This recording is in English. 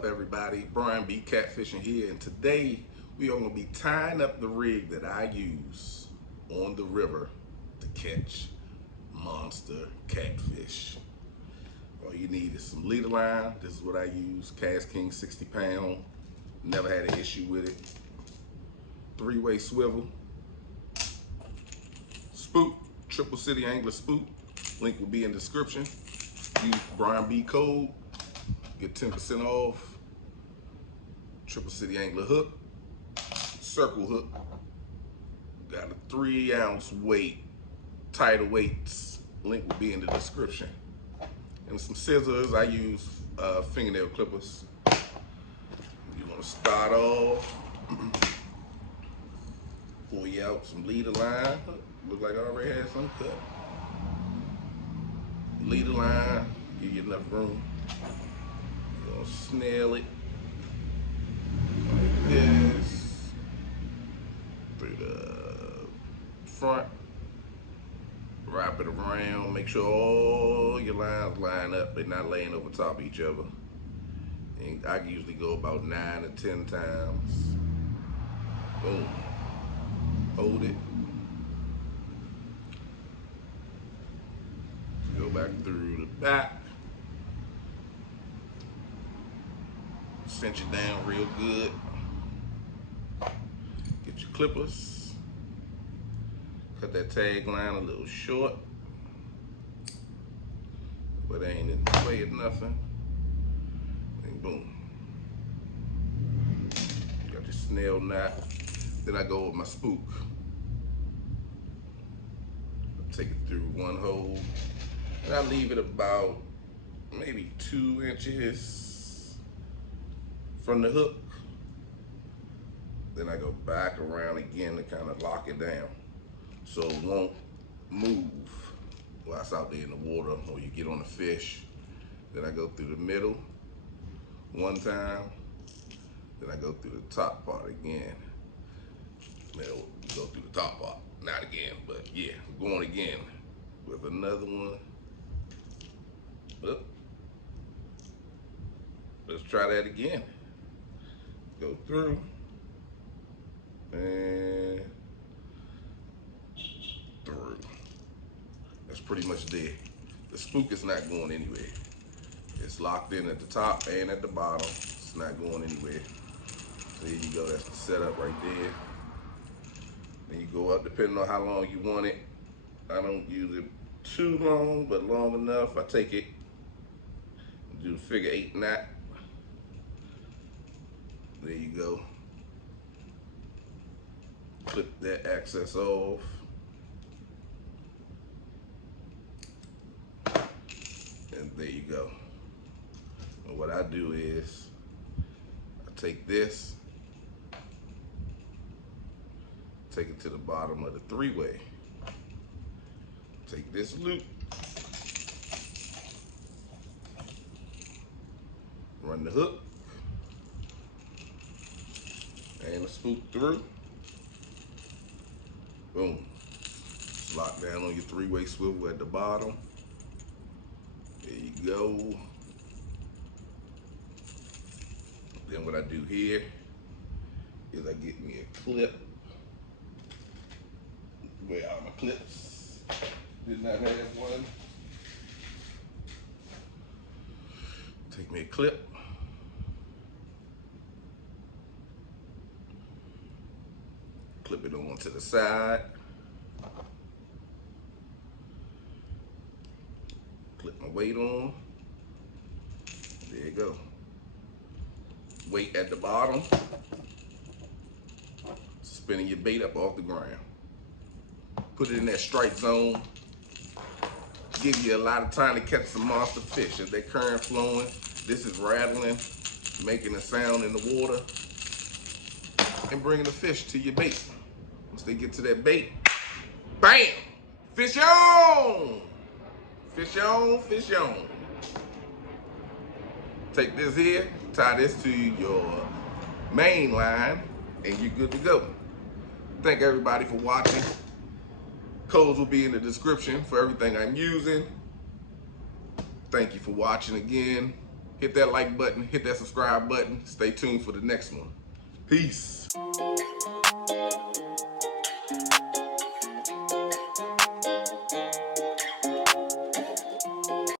up, everybody? Brian B. Catfishing here, and today we are going to be tying up the rig that I use on the river to catch monster catfish. All you need is some leader line. This is what I use, Cast King 60 pound. Never had an issue with it. 3-way swivel. Spook, Triple City Angler Spook. Link will be in the description. Use Brian B code. Get 10% off. Triple City Angler hook, circle hook. Got a 3-ounce weight, tighter weights. Link will be in the description. And some scissors. I use fingernail clippers. You want to start off. Pull you out some leader line. Look like I already had some cut. Leader line. Give you enough room. You're gonna snail it like this through the front, wrap it around, make sure all your lines line up, they're not laying over top of each other. And I usually go about 9 to 10 times. Boom. Hold it. Go back through the back. Cinch it down real good. Get your clippers. Cut that tag line a little short, but it ain't in the way of nothing. And boom. Got your snail knot. Then I go with my spook. Take it through one hole, and I leave it about maybe 2 inches from the hook. Then I go back around again to kind of lock it down so it won't move while it's out there in the water or you get on the fish. Then I go through the middle one time, then I go through the top part again. Middle, go through the top part, not again, but yeah, I'm going again with another one. Oop. Let's try that again. Go through and through. That's pretty much there. The spook is not going anywhere. It's locked in at the top and at the bottom. It's not going anywhere. There you go, that's the setup right there. Then you go up depending on how long you want it. I don't use it too long, but long enough. I take it, do the figure 8 knot. There you go. Clip that access off. And there you go. And what I do is, I take this, take it to the bottom of the 3-way. Take this loop, run the hook and the spook through. Boom. Lock down on your 3-way swivel at the bottom. There you go. Then what I do here is I get me a clip. Where are my clips? Did not have one. Take me a clip. Clip it on to the side. Clip my weight on. There you go. Weight at the bottom. Spinning your bait up off the ground. Put it in that strike zone. Give you a lot of time to catch some monster fish. If that current flowing, this is rattling, making a sound in the water, and bringing the fish to your bait. Once they get to that bait, bam! Fish on! Fish on, fish on. Take this here, tie this to your main line, and you're good to go. Thank everybody for watching. Codes will be in the description for everything I'm using. Thank you for watching again. hit that like button, hit that subscribe button. Stay tuned for the next one. Peace.